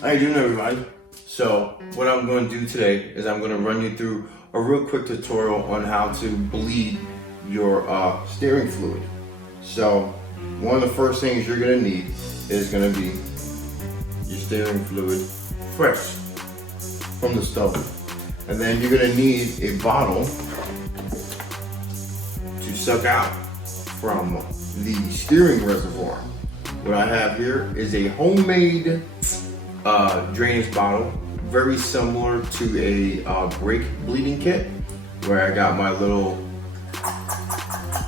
How you doing, everybody? So what I'm going to do today is I'm going to run you through a real quick tutorial on how to bleed your steering fluid. So one of the first things you're going to need is going to be your steering fluid fresh from the stove. And then you're going to need a bottle to suck out from the steering reservoir. What I have here is a homemade drainage bottle, very similar to a brake bleeding kit, where I got my little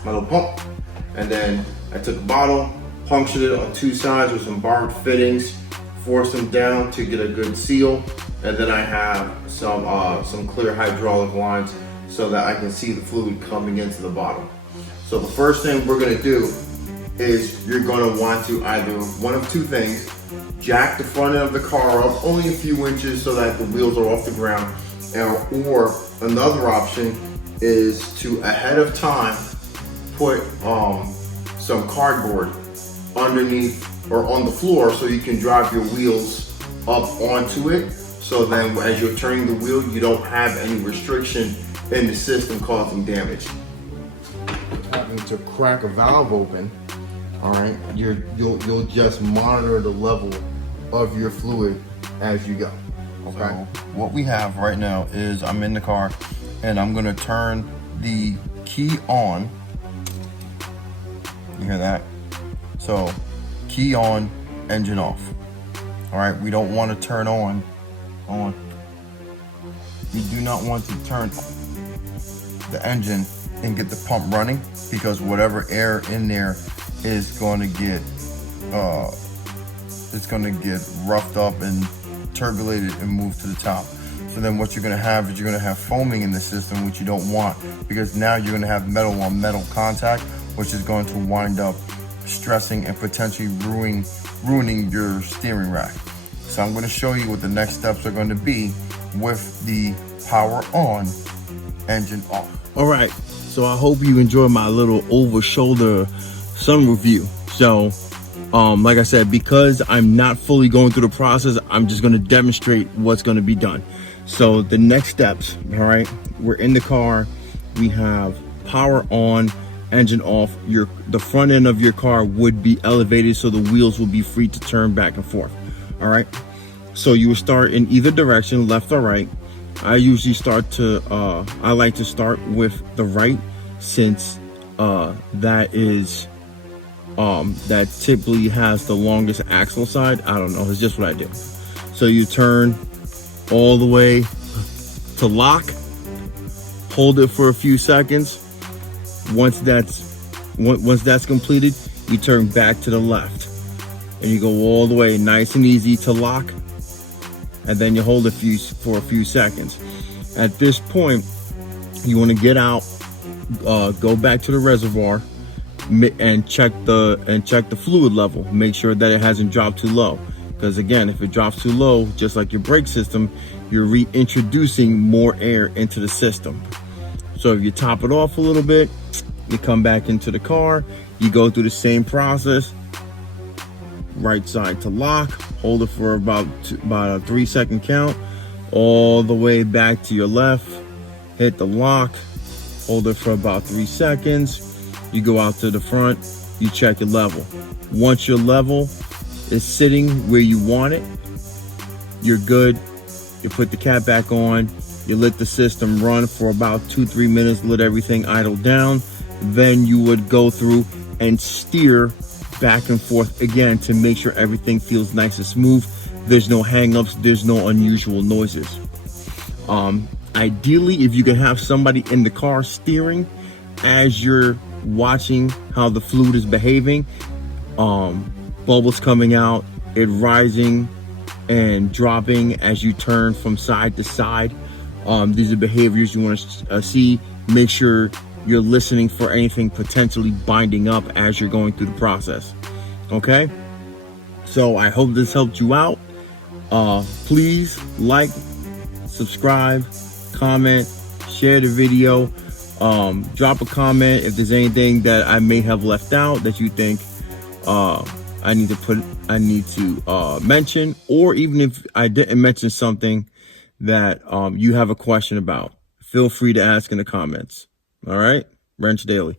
pump, and then I took a bottle, punctured it on two sides with some barbed fittings, forced them down to get a good seal, and then I have some clear hydraulic lines so that I can see the fluid coming into the bottle. So the first thing we're going to do is you're going to want to either one of two things: jack the front end of the car up only a few inches so that the wheels are off the ground, or another option is to ahead of time put some cardboard underneath or on the floor so you can drive your wheels up onto it, so then as you're turning the wheel you don't have any restriction in the system causing damage. Having to crack a valve open, all right, you'll just monitor the level of your fluid as you go. Okay. So what we have right now is I'm in the car and I'm gonna turn the key on. You hear that? So key on, engine off. All right, we don't want to turn on. We do not want to turn the engine and get the pump running, because whatever air in there is going to get it's going to get roughed up and turbulated and moved to the top. So then what you're going to have is you're going to have foaming in the system, which you don't want, because now you're going to have metal on metal contact, which is going to wind up stressing and potentially ruining your steering rack. So I'm going to show you what the next steps are going to be with the power on, engine off. All right, so I hope you enjoy my little over shoulder sunroof view. So like I said, because I'm not fully going through the process, I'm just going to demonstrate what's going to be done. So the next steps, all right, we're in the car, we have power on, engine off. The front end of your car would be elevated so the wheels will be free to turn back and forth. All right, so you will start in either direction, left or right. I usually I like to start with the right, since that typically has the longest axle side. I don't know, it's just what I do. So you turn all the way to lock, hold it for a few seconds. Once that's completed, you turn back to the left and you go all the way nice and easy to lock, and then you hold it for a few seconds. At this point, you want to get out, go back to the reservoir and check the fluid level. Make sure that it hasn't dropped too low, because again, if it drops too low, just like your brake system, you're reintroducing more air into the system. So if you top it off a little bit, you come back into the car, you go through the same process. Right side to lock, hold it for about a 3-second count, all the way back to your left, hit the lock, hold it for about 3 seconds. You go out to the front, you check your level. Once your level is sitting where you want it, you're good. You put the cap back on, you let the system run for about 2-3 minutes, let everything idle down. Then you would go through and steer back and forth again to make sure everything feels nice and smooth. There's no hang-ups, there's no unusual noises. Ideally, if you can have somebody in the car steering as you're watching how the fluid is behaving, bubbles coming out, it rising and dropping as you turn from side to side. These are behaviors you want to see. Make sure you're listening for anything potentially binding up as you're going through the process. Okay, so I hope this helped you out. Please like, subscribe, comment, share the video. Drop a comment if there's anything that I may have left out that you think I I need to mention, or even if I didn't mention something that you have a question about, feel free to ask in the comments. All right, Wrench Daily.